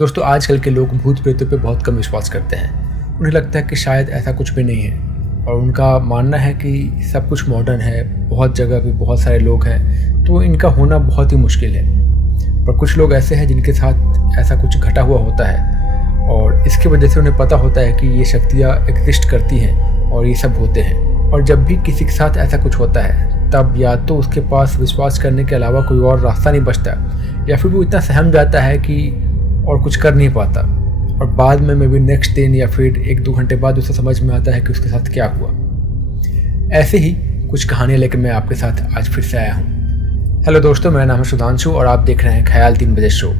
दोस्तों, आजकल के लोग भूत प्रेतों पे बहुत कम विश्वास करते हैं। उन्हें लगता है कि शायद ऐसा कुछ भी नहीं है और उनका मानना है कि सब कुछ मॉडर्न है, बहुत जगह पे बहुत सारे लोग हैं, तो इनका होना बहुत ही मुश्किल है। पर कुछ लोग ऐसे हैं जिनके साथ ऐसा कुछ घटा हुआ होता है और इसकी वजह से उन्हें पता होता है कि ये शक्तियाँ एग्जिस्ट करती हैं और ये सब होते हैं। और जब भी किसी के साथ ऐसा कुछ होता है तब या तो उसके पास विश्वास करने के अलावा कोई और रास्ता नहीं बचता, या फिर वो इतना सहम जाता है कि और कुछ कर नहीं पाता और बाद में मे बी नेक्स्ट दिन या फिर 1-2 घंटे बाद उसे समझ में आता है कि उसके साथ क्या हुआ। ऐसे ही कुछ कहानियाँ लेकर मैं आपके साथ आज फिर से आया हूँ। हेलो दोस्तों, मेरा नाम है सुधांशु और आप देख रहे हैं ख्याल 3 बजे शो।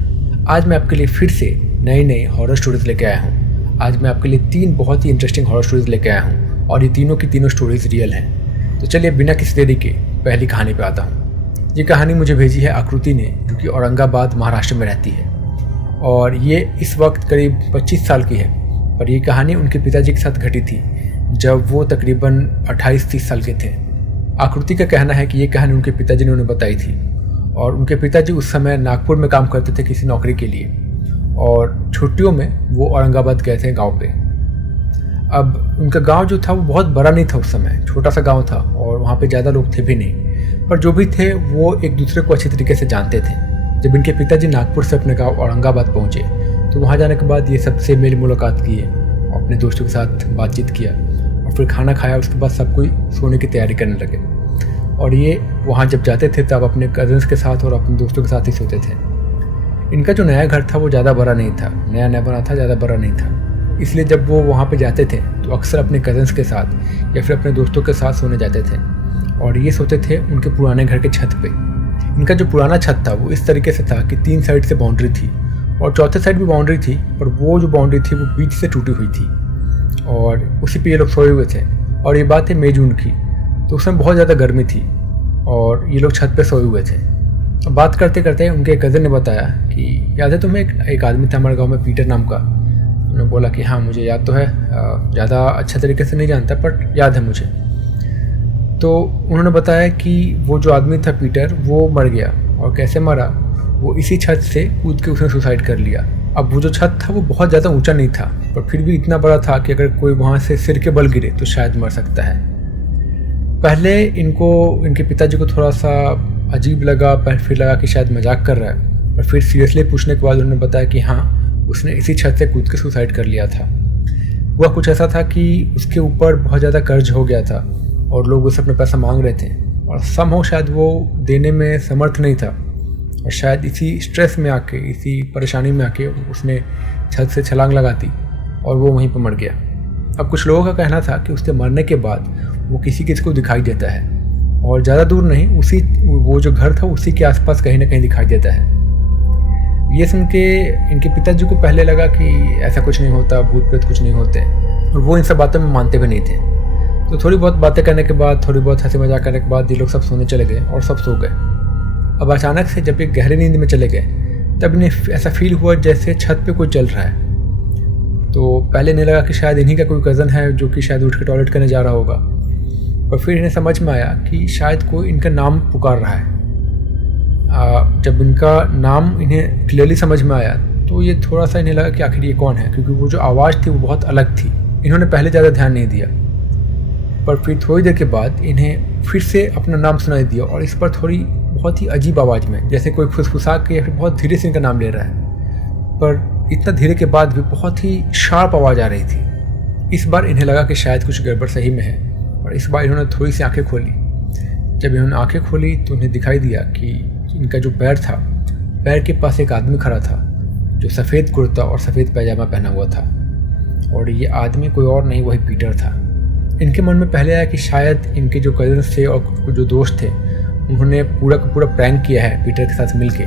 आज मैं आपके लिए फिर से नई हॉरर स्टोरीज लेके आया हूँ। आज मैं आपके लिए 3 बहुत ही इंटरेस्टिंग हॉरर स्टोरीज लेके आया हूँ और ये तीनों की तीनों स्टोरीज रियल हैं। तो चलिए बिना किसी देरी के पहली कहानी पे आता हूँ। ये कहानी मुझे भेजी है आकृति ने, जो कि औरंगाबाद महाराष्ट्र में रहती है और ये इस वक्त करीब 25 साल की है। पर ये कहानी उनके पिताजी के साथ घटी थी जब वो तकरीबन 28-30 साल के थे। आकृति का कहना है कि ये कहानी उनके पिताजी ने उन्हें बताई थी और उनके पिताजी उस समय नागपुर में काम करते थे किसी नौकरी के लिए और छुट्टियों में वो औरंगाबाद गए थे गाँव पे। अब उनका गाँव जो था वो बहुत बड़ा नहीं था, उस समय छोटा सा गाँव था और वहाँ पर ज़्यादा लोग थे भी नहीं, पर जो भी थे वो एक दूसरे को अच्छी तरीके से जानते थे। जब इनके पिताजी नागपुर से अपने गांव औरंगाबाद पहुंचे तो वहां जाने के बाद ये सबसे मेल मुलाकात किए, अपने दोस्तों के साथ बातचीत किया और फिर खाना खाया। उसके बाद सब कोई सोने की तैयारी करने लगे और ये वहां जब जाते थे तब अपने कज़न्स के साथ और अपने दोस्तों के साथ ही सोते थे। इनका जो नया घर था वो ज़्यादा बड़ा नहीं था, नया बना था, ज़्यादा बड़ा नहीं था। इसलिए जब वो वहाँ पर जाते थे तो अक्सर अपने कज़न्स के साथ या फिर अपने दोस्तों के साथ सोने जाते थे और ये सोते थे उनके पुराने घर के छत पर। इनका जो पुराना छत था वो इस तरीके से था कि 3 साइड से बाउंड्री थी और चौथे साइड भी बाउंड्री थी, पर वो जो बाउंड्री थी वो बीच से टूटी हुई थी और उसी पे ये लोग सोए हुए थे। और ये बात है मई जून की, तो उसमें बहुत ज़्यादा गर्मी थी और ये लोग छत पे सोए हुए थे। अब बात करते करते उनके कज़न ने बताया कि याद है तुम्हें एक आदमी था हमारे गाँव में, पीटर नाम का। उन्होंने बोला कि हाँ मुझे याद तो है, ज़्यादा अच्छा तरीके से नहीं जानता पर याद है मुझे। तो उन्होंने बताया कि वो जो आदमी था पीटर, वो मर गया और कैसे मरा, वो इसी छत से कूद के उसने सुसाइड कर लिया। अब वो जो छत था वो बहुत ज़्यादा ऊंचा नहीं था पर फिर भी इतना बड़ा था कि अगर कोई वहाँ से सिर के बल गिरे तो शायद मर सकता है। पहले इनके पिताजी को थोड़ा सा अजीब लगा, पर फिर लगा कि शायद मजाक कर रहा है, और फिर सीरियसली पूछने के बाद उन्होंने बताया कि हाँ उसने इसी छत से कूद के सुसाइड कर लिया था। वह कुछ ऐसा था कि उसके ऊपर बहुत ज़्यादा कर्ज हो गया था और लोग उससे अपना पैसा मांग रहे थे और समहाउ शायद वो देने में समर्थ नहीं था और शायद इसी स्ट्रेस में आके, इसी परेशानी में आके उसने छत से छलांग लगा दी और वो वहीं पर मर गया। अब कुछ लोगों का कहना था कि उसके मरने के बाद वो किसी को दिखाई देता है और ज़्यादा दूर नहीं, वो जो घर था उसी के आसपास कहीं ना कहीं दिखाई देता है। ये सुन के इनके पिताजी को पहले लगा कि ऐसा कुछ नहीं होता, भूत प्रेत कुछ नहीं होते, और वो इन सब बातों में मानते भी नहीं थे। तो थोड़ी बहुत बातें करने के बाद, थोड़ी बहुत हंसी मजाक करने के बाद ये लोग सब सोने चले गए और सब सो गए। अब अचानक से जब ये गहरी नींद में चले गए तब इन्हें ऐसा फील हुआ जैसे छत पे कोई चल रहा है। तो पहले इन्हें लगा कि शायद इन्हीं का कोई कज़न है जो कि शायद उठ के टॉयलेट करने जा रहा होगा, पर फिर इन्हें समझ में आया कि शायद कोई इनका नाम पुकार रहा है। जब इनका नाम इन्हें क्लियरली समझ में आया तो ये थोड़ा सा इन्हें लगा कि आखिर ये कौन है, क्योंकि वो जो आवाज़ थी वो बहुत अलग थी। इन्होंने पहले ज़्यादा ध्यान नहीं दिया, पर फिर थोड़ी देर के बाद इन्हें फिर से अपना नाम सुनाई दिया और इस पर थोड़ी बहुत ही अजीब आवाज़ में, जैसे कोई फुसफुसा के या फिर बहुत धीरे से इनका नाम ले रहा है, पर इतना धीरे के बाद भी बहुत ही शार्प आवाज़ आ रही थी। इस बार इन्हें लगा कि शायद कुछ गड़बड़ सही में है और इस बार इन्होंने थोड़ी सी आंखें खोली। जब इन्होंने आंखें खोली तो उन्हें दिखाई दिया कि इनका जो पैर था, पैर के पास एक आदमी खड़ा था जो सफ़ेद कुर्ता और सफ़ेद पैजामा पहना हुआ था और ये आदमी कोई और नहीं, वही पीटर था। इनके मन में पहले आया कि शायद इनके जो कज़न्स थे और जो दोस्त थे उन्होंने पूरा का पूरा प्रैंक किया है पीटर के साथ मिलके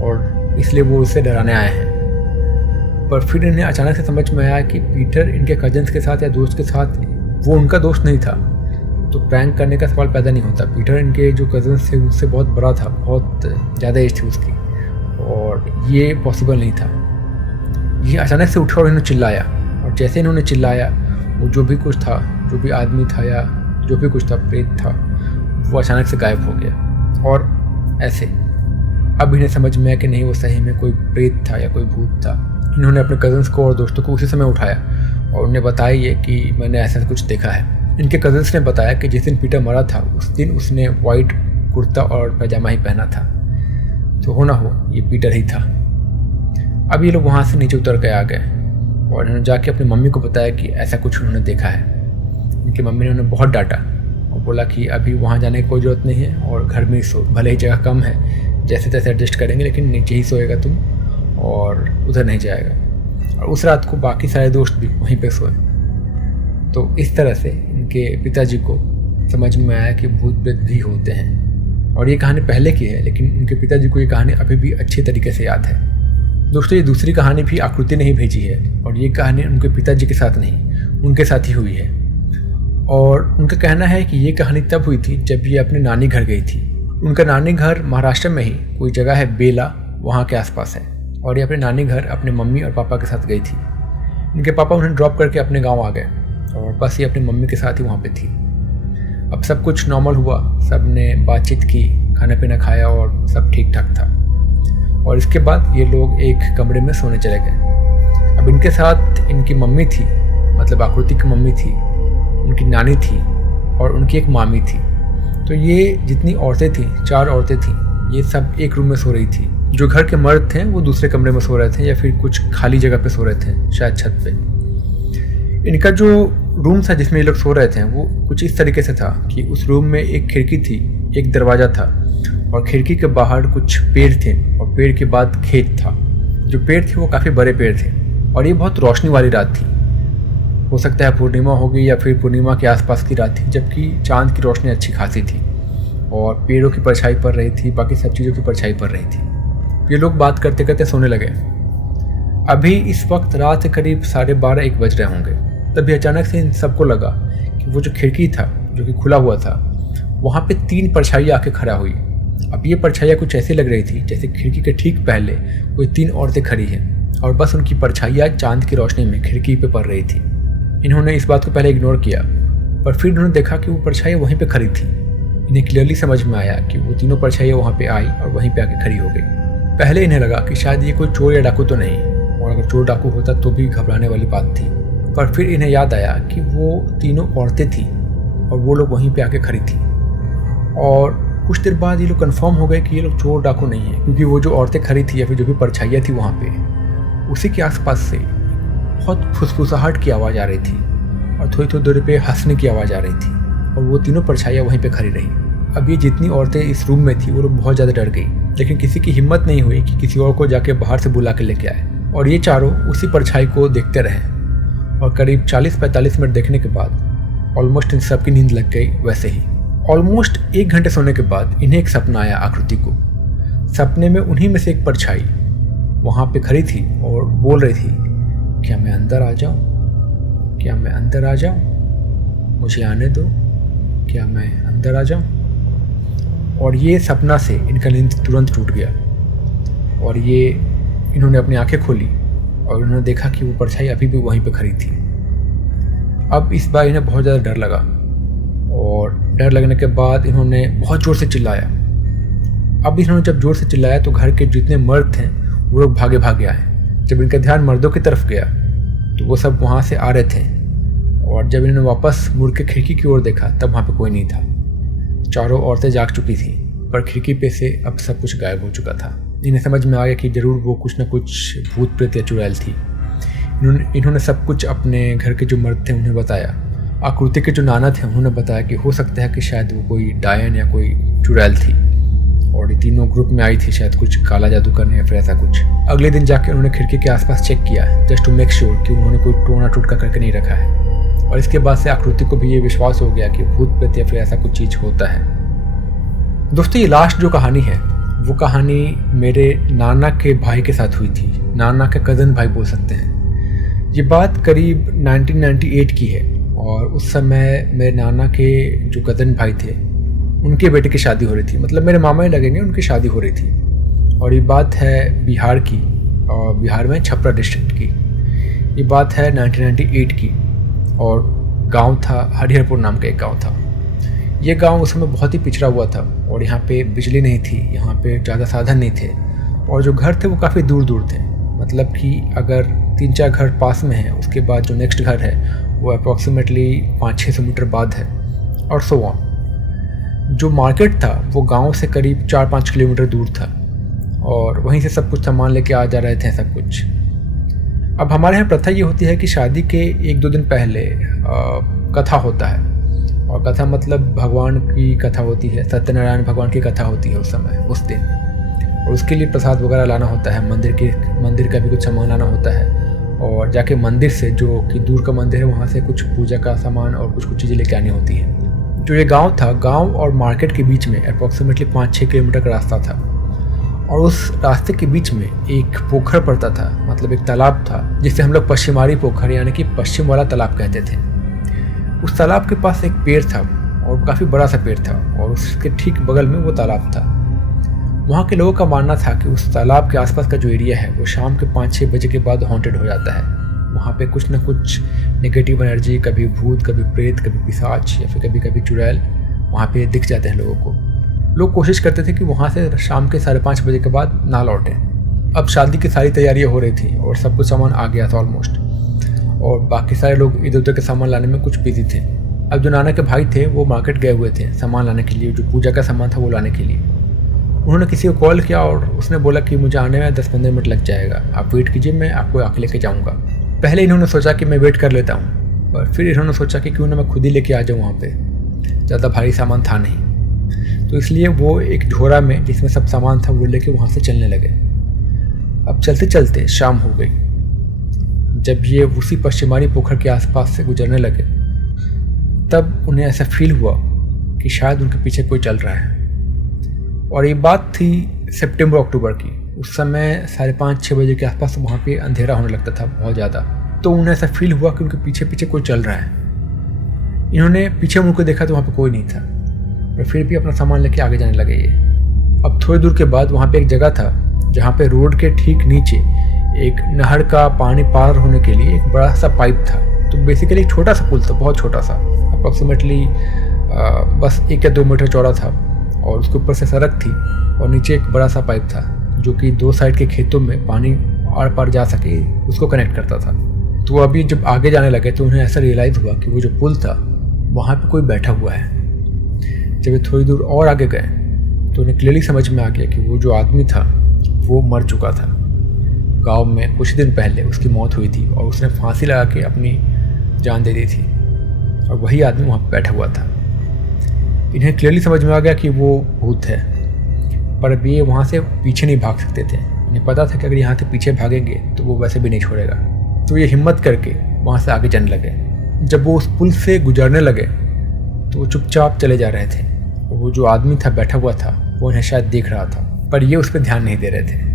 और इसलिए वो उससे डराने आए हैं। पर फिर इन्हें अचानक से समझ में आया कि पीटर इनके कज़न्स के साथ या दोस्त के साथ, वो उनका दोस्त नहीं था, तो प्रैंक करने का सवाल पैदा नहीं होता। पीटर इनके जो कज़न्स थे उससे बहुत बड़ा था, बहुत ज़्यादा एज थी उसकी, और ये पॉसिबल नहीं था। ये अचानक से उठा और इन्होंने चिल्लाया और जैसे इन्होंने चिल्लाया वो जो भी कुछ था, जो भी आदमी था या जो भी कुछ था, प्रेत था, वो अचानक से गायब हो गया। और ऐसे अब इन्हें समझ में आया कि नहीं, वो सही में कोई प्रेत था या कोई भूत था। इन्होंने अपने कज़न्स को और दोस्तों को उसी समय उठाया और उन्हें बताया ये कि मैंने ऐसा कुछ देखा है। इनके कज़न्स ने बताया कि जिस दिन पीटर मरा था उस दिन उसने वाइट कुर्ता और पैजामा ही पहना था, तो हो ना हो ये पीटर ही था। अब ये लोग वहाँ से नीचे उतर के आ गए और इन्होंने जाके अपनी मम्मी को बताया कि ऐसा कुछ उन्होंने देखा है। इनकी मम्मी ने उन्हें बहुत डांटा और बोला कि अभी वहाँ जाने की कोई ज़रूरत नहीं है और घर में ही सो, भले ही जगह कम है, जैसे तैसे एडजस्ट करेंगे, लेकिन नीचे ही सोएगा तुम और उधर नहीं जाएगा। और उस रात को बाकी सारे दोस्त भी वहीं पे सोए। तो इस तरह से इनके पिताजी को समझ में आया कि भूत प्रेत भी होते हैं। और ये कहानी पहले की है, लेकिन उनके पिताजी को ये कहानी अभी भी अच्छे तरीके से याद है। दोस्तों, ये दूसरी कहानी भी आकृति ने ही भेजी है और ये कहानी उनके पिताजी के साथ नहीं, उनके साथ ही हुई है। और उनका कहना है कि ये कहानी तब हुई थी जब ये अपने नानी घर गई थी। उनका नानी घर महाराष्ट्र में ही कोई जगह है, बेला, वहाँ के आसपास है। और ये अपने नानी घर अपने मम्मी और पापा के साथ गई थी। इनके पापा उन्हें ड्रॉप करके अपने गांव आ गए और बस ये अपनी मम्मी के साथ ही वहाँ पे थी। अब सब कुछ नॉर्मल हुआ, सब ने बातचीत की, खाना पीना खाया और सब ठीक ठाक था। और इसके बाद ये लोग एक कमरे में सोने चले गए। अब इनके साथ इनकी मम्मी थी, मतलब आकृति की मम्मी थी, उनकी नानी थी और उनकी एक मामी थी। तो ये जितनी औरतें थीं, 4 औरतें थीं, ये सब एक रूम में सो रही थी। जो घर के मर्द थे वो दूसरे कमरे में सो रहे थे या फिर कुछ खाली जगह पे सो रहे थे, शायद छत पे। इनका जो रूम था जिसमें ये लोग सो रहे थे वो कुछ इस तरीके से था कि उस रूम में एक खिड़की थी, एक दरवाज़ा था और खिड़की के बाहर कुछ पेड़ थे और पेड़ के बाद खेत था। जो पेड़ थे वो काफ़ी बड़े पेड़ थे और ये बहुत रोशनी वाली रात थी। हो सकता है पूर्णिमा होगी या फिर पूर्णिमा के आसपास की रात थी, जबकि चांद की रोशनी अच्छी खासी थी और पेड़ों की परछाई पड़ रही थी, बाकी सब चीज़ों की परछाई पड़ रही थी। ये लोग बात करते करते सोने लगे। अभी इस वक्त रात करीब 12:30-1 बज रहे होंगे। तभी अचानक से इन सबको लगा कि वो जो खिड़की था जो कि खुला हुआ था, वहाँ पे 3 परछाइयाँ आके खड़ा हुई। अब ये परछाइयाँ कुछ ऐसी लग रही थी जैसे खिड़की के ठीक पहले कोई 3 औरतें खड़ी हैं और बस उनकी परछाइयाँ चांद की रोशनी में खिड़की पे पड़ रही थी। इन्होंने इस बात को पहले इग्नोर किया, पर फिर उन्होंने देखा कि वो परछाइयाँ वहीं पर खड़ी थी। इन्हें क्लियरली समझ में आया कि वो तीनों परछाइयाँ वहाँ पर आई और वहीं पर आके खड़ी हो गई। पहले इन्हें लगा कि शायद ये कोई चोर या डाकू तो नहीं, और अगर चोर डाकू होता तो भी घबराने वाली बात थी। पर फिर इन्हें याद आया कि वो तीनों औरतें थीं और वो लोग वहीं पे आके खड़ी थी। और कुछ देर बाद ये लोग कंफर्म हो गए कि ये लोग चोर डाकू नहीं है, क्योंकि वो जो औरतें खड़ी थी या फिर जो भी परछाइयाँ थी वहाँ पे, उसी के आसपास से बहुत फुसफुसाहट की आवाज़ आ रही थी और थोड़ी थोड़ी दूरी पे हंसने की आवाज़ आ रही थी और वो तीनों परछाइयाँ वहीं पर खड़ी रही। अब ये जितनी औरतें इस रूम में थी वो लोग बहुत ज़्यादा डर गई, लेकिन किसी की हिम्मत नहीं हुई कि किसी और को जाके बाहर से बुला के लेके आए। और ये चारों उसी परछाई को देखते रहे और करीब 40-45 मिनट देखने के बाद ऑलमोस्ट इन सब की नींद लग गई। वैसे ही ऑलमोस्ट 1 घंटे सोने के बाद इन्हें एक सपना आया आकृति को। सपने में उन्हीं में से एक परछाई वहाँ पे खड़ी थी और बोल रही थी, क्या मैं अंदर आ जाऊँ, क्या मैं अंदर आ जाऊँ, मुझे आने दो, क्या मैं अंदर आ जाऊँ। और ये सपना से इनका नींद तुरंत टूट गया और ये इन्होंने अपनी आंखें खोली और उन्होंने देखा कि वो परछाई अभी भी वहीं पे खड़ी थी। अब इस बार इन्हें बहुत ज़्यादा डर लगा और डर लगने के बाद इन्होंने बहुत ज़ोर से चिल्लाया। अब इन्होंने जब ज़ोर से चिल्लाया तो घर के जितने मर्द थे वो लोग भागे भागे आए। जब इनका ध्यान मर्दों की तरफ गया तो वो सब वहाँ से आ रहे थे और जब इन्होंने वापस मुड़ के खिड़की की ओर देखा तब वहाँ पे कोई नहीं था। चारों औरतें जाग चुकी थी पर खिड़की पे से अब सब कुछ गायब हो चुका था। इन्हें समझ में आ गया कि ज़रूर वो कुछ ना कुछ भूत प्रेत या चुड़ैल थी। इन्होंने सब कुछ अपने घर के जो मर्द थे उन्हें बताया। आकृति के जो नाना थे उन्होंने बताया कि हो सकता है कि शायद वो कोई डायन या कोई चुड़ैल थी और ये तीनों ग्रुप में आई थी शायद कुछ काला जादू करने या फिर ऐसा कुछ। अगले दिन जाके उन्होंने खिड़की के आसपास चेक किया जस्ट टू मेक श्योर कि उन्होंने कोई टोना टुटका करके नहीं रखा है। और इसके बाद से आकृति को भी ये विश्वास हो गया कि भूत प्रेत या फिर ऐसा कुछ चीज़ होता है। दोस्तों, ये लास्ट जो कहानी है वो कहानी मेरे नाना के भाई के साथ हुई थी। नाना के कज़न भाई बोल सकते हैं। ये बात करीब 1998 की है और उस समय मेरे नाना के जो कज़न भाई थे उनके बेटे की शादी हो रही थी, मतलब मेरे मामा ही लगेंगे, उनकी शादी हो रही थी। और ये बात है बिहार की और बिहार में छपरा डिस्ट्रिक्ट की। ये बात है 1998 की और गांव था हरिहरपुर नाम का एक गांव था। ये गांव उस समय बहुत ही पिछड़ा हुआ था और यहाँ पे बिजली नहीं थी, यहाँ पे ज़्यादा साधन नहीं थे और जो घर थे वो काफ़ी दूर दूर थे। मतलब कि अगर 3-4 घर पास में है, उसके बाद जो नेक्स्ट घर है वो अप्रॉक्सीमेटली 500-600 मीटर बाद है, और सो ऑन। जो मार्केट था वो गांव से करीब 4-5 किलोमीटर दूर था, और वहीं से सब कुछ सामान लेके आ जा रहे थे सब कुछ। अब हमारे यहाँ प्रथा ये होती है कि शादी के 1-2 दिन पहले कथा होता है, और कथा मतलब भगवान की कथा होती है, सत्यनारायण भगवान की कथा होती है उस समय, उस दिन। और उसके लिए प्रसाद वगैरह लाना होता है, मंदिर का भी कुछ सामान लाना होता है, और जाके मंदिर से, जो कि दूर का मंदिर है, वहाँ से कुछ पूजा का सामान और कुछ चीज़ें लेके आनी होती है। जो ये गांव था, गांव और मार्केट के बीच में अप्रॉक्सीमेटली 5-6 किलोमीटर का रास्ता था, और उस रास्ते के बीच में एक पोखर पड़ता था, मतलब एक तालाब था, जिसे हम लोग पश्चिमारी पोखर यानी कि पश्चिम वाला तालाब कहते थे। उस तालाब के पास एक पेड़ था, और काफ़ी बड़ा सा पेड़ था, और उसके ठीक बगल में वो तालाब था। वहाँ के लोगों का मानना था कि उस तालाब के आसपास का जो एरिया है वो शाम के 5-6 बजे के बाद हॉन्टेड हो जाता है। वहाँ पे कुछ ना कुछ नेगेटिव एनर्जी, कभी भूत, कभी प्रेत, कभी पिशाच, या फिर कभी कभी चुड़ैल वहाँ पे दिख जाते हैं लोगों को। लोग कोशिश करते थे कि वहाँ से शाम के 5:30 बजे के बाद ना लौटें। अब शादी की सारी तैयारियाँ हो रही थी, और सब कुछ सामान आ गया था ऑलमोस्ट, और बाकी सारे लोग इधर उधर के सामान लाने में कुछ बिजी थे। अब जो नाना के भाई थे वो मार्केट गए हुए थे सामान लाने के लिए, जो पूजा का सामान था वो लाने के लिए। उन्होंने किसी को कॉल किया, और उसने बोला कि मुझे आने में 10-15 मिनट लग जाएगा, आप वेट कीजिए, मैं आपको आके लेके जाऊँगा। पहले इन्होंने सोचा कि मैं वेट कर लेता हूँ, और फिर इन्होंने सोचा कि क्यों ना मैं खुद ही लेके आ जाऊँ वहाँ पे, ज़्यादा भारी सामान था नहीं। तो इसलिए वो एक झोरा में जिसमें सब सामान था वो लेके वहाँ से चलने लगे। अब चलते चलते शाम हो गई। जब ये उसी पश्चिमारी पोखर के आसपास से गुजरने लगे, तब उन्हें ऐसा फील हुआ कि शायद उनके पीछे कोई चल रहा है। और ये बात थी सितंबर-अक्टूबर की। उस समय 5:30-6 बजे के आसपास वहाँ पे अंधेरा होने लगता था बहुत ज़्यादा। तो उन्हें ऐसा फील हुआ कि उनके पीछे पीछे कोई चल रहा है। इन्होंने पीछे मुड़ के देखा तो वहाँ पे कोई नहीं था, और फिर भी अपना सामान लेके आगे जाने लगे ये। अब थोड़ी दूर के बाद वहाँ पे एक जगह था जहाँ पे रोड के ठीक नीचे एक नहर का पानी पार होने के लिए एक बड़ा सा पाइप था। तो बेसिकली एक छोटा सा पुल था, बहुत छोटा सा, अप्रॉक्सीमेटली बस 1 या 2 मीटर चौड़ा था, और उसके ऊपर से सड़क थी, और नीचे एक बड़ा सा पाइप था जो कि 2 साइड के खेतों में पानी आर पार जा सके उसको कनेक्ट करता था। तो अभी जब आगे जाने लगे तो उन्हें ऐसा रियलाइज़ हुआ कि वो जो पुल था वहाँ पे कोई बैठा हुआ है। जब वे थोड़ी दूर और आगे गए तो उन्हें क्लियरली समझ में आ गया कि वो जो आदमी था वो मर चुका था। गांव में कुछ दिन पहले उसकी मौत हुई थी, और उसने फांसी लगा के अपनी जान दे दी थी, और वही आदमी वहाँ पर बैठा हुआ था। इन्हें क्लियरली समझ में आ गया कि वो भूत है, पर अब ये वहाँ से पीछे नहीं भाग सकते थे। इन्हें पता था कि अगर यहाँ से पीछे भागेंगे तो वो वैसे भी नहीं छोड़ेगा। तो ये हिम्मत करके वहाँ से आगे जाने लगे। जब वो उस पुल से गुजरने लगे तो वो चुपचाप चले जा रहे थे। वो जो आदमी था बैठा हुआ था वो उन्हें शायद देख रहा था, पर ये उस पर ध्यान नहीं दे रहे थे।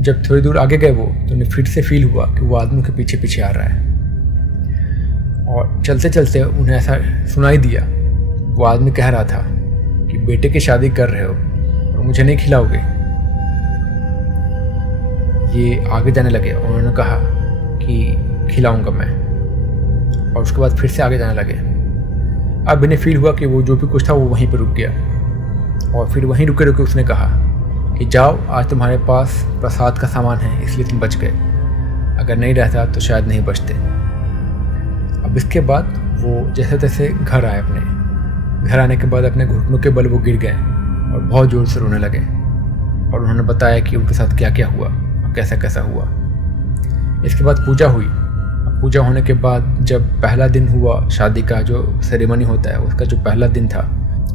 जब थोड़ी दूर आगे गए वो, तो उन्हें फिर से फील हुआ कि वो आदमी के पीछे पीछे आ रहा है, और चलते चलते उन्हें ऐसा सुनाई दिया, वो आदमी कह रहा था कि बेटे की शादी कर रहे हो और मुझे नहीं खिलाओगे। ये आगे जाने लगे और उन्होंने कहा कि खिलाऊंगा मैं, और उसके बाद फिर से आगे जाने लगे। अब इन्हें फील हुआ कि वो जो भी कुछ था वो वहीं पर रुक गया, और फिर वहीं रुके रुके उसने कहा कि जाओ, आज तुम्हारे पास प्रसाद का सामान है इसलिए तुम बच गए, अगर नहीं रहता तो शायद नहीं बचते। अब इसके बाद वो जैसे तैसे घर आए। अपने घर आने के बाद अपने घुटनों के बल वो गिर गए और बहुत ज़ोर से रोने लगे, और उन्होंने बताया कि उनके साथ क्या क्या हुआ और कैसा कैसा हुआ। इसके बाद पूजा हुई। पूजा होने के बाद जब पहला दिन हुआ शादी का, जो सेरेमनी होता है उसका जो पहला दिन था,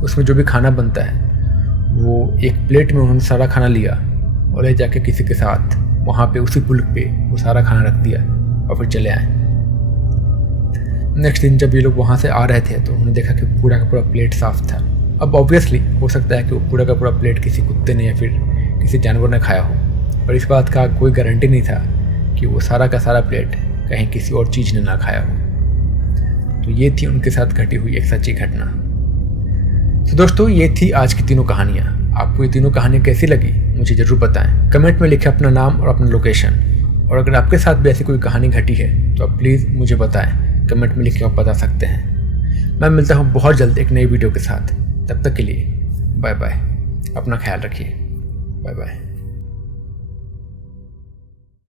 उसमें जो भी खाना बनता है वो एक प्लेट में उन्होंने सारा खाना लिया और ले जाके किसी के साथ वहाँ पे उसी पुल पे वो सारा खाना रख दिया और फिर चले आए। नेक्स्ट दिन जब ये लोग वहाँ से आ रहे थे तो उन्होंने देखा कि पूरा का पूरा प्लेट साफ़ था। अब ऑब्वियसली हो सकता है कि वो पूरा का पूरा प्लेट किसी कुत्ते ने या फिर किसी जानवर ने खाया हो, पर इस बात का कोई गारंटी नहीं था कि वो सारा का सारा प्लेट कहीं किसी और चीज़ ने ना खाया हो। तो ये थी उनके साथ घटी हुई एक सच्ची घटना। तो दोस्तों, ये थी आज की तीनों कहानियाँ। आपको ये तीनों कहानियाँ कैसी लगी मुझे ज़रूर बताएं। कमेंट में लिखें अपना नाम और अपना लोकेशन, और अगर आपके साथ भी ऐसी कोई कहानी घटी है तो आप प्लीज़ मुझे बताएं। कमेंट में लिख के आप बता सकते हैं। मैं मिलता हूँ बहुत जल्द एक नई वीडियो के साथ। तब तक के लिए बाय बाय। अपना ख्याल रखिए। Bye bye.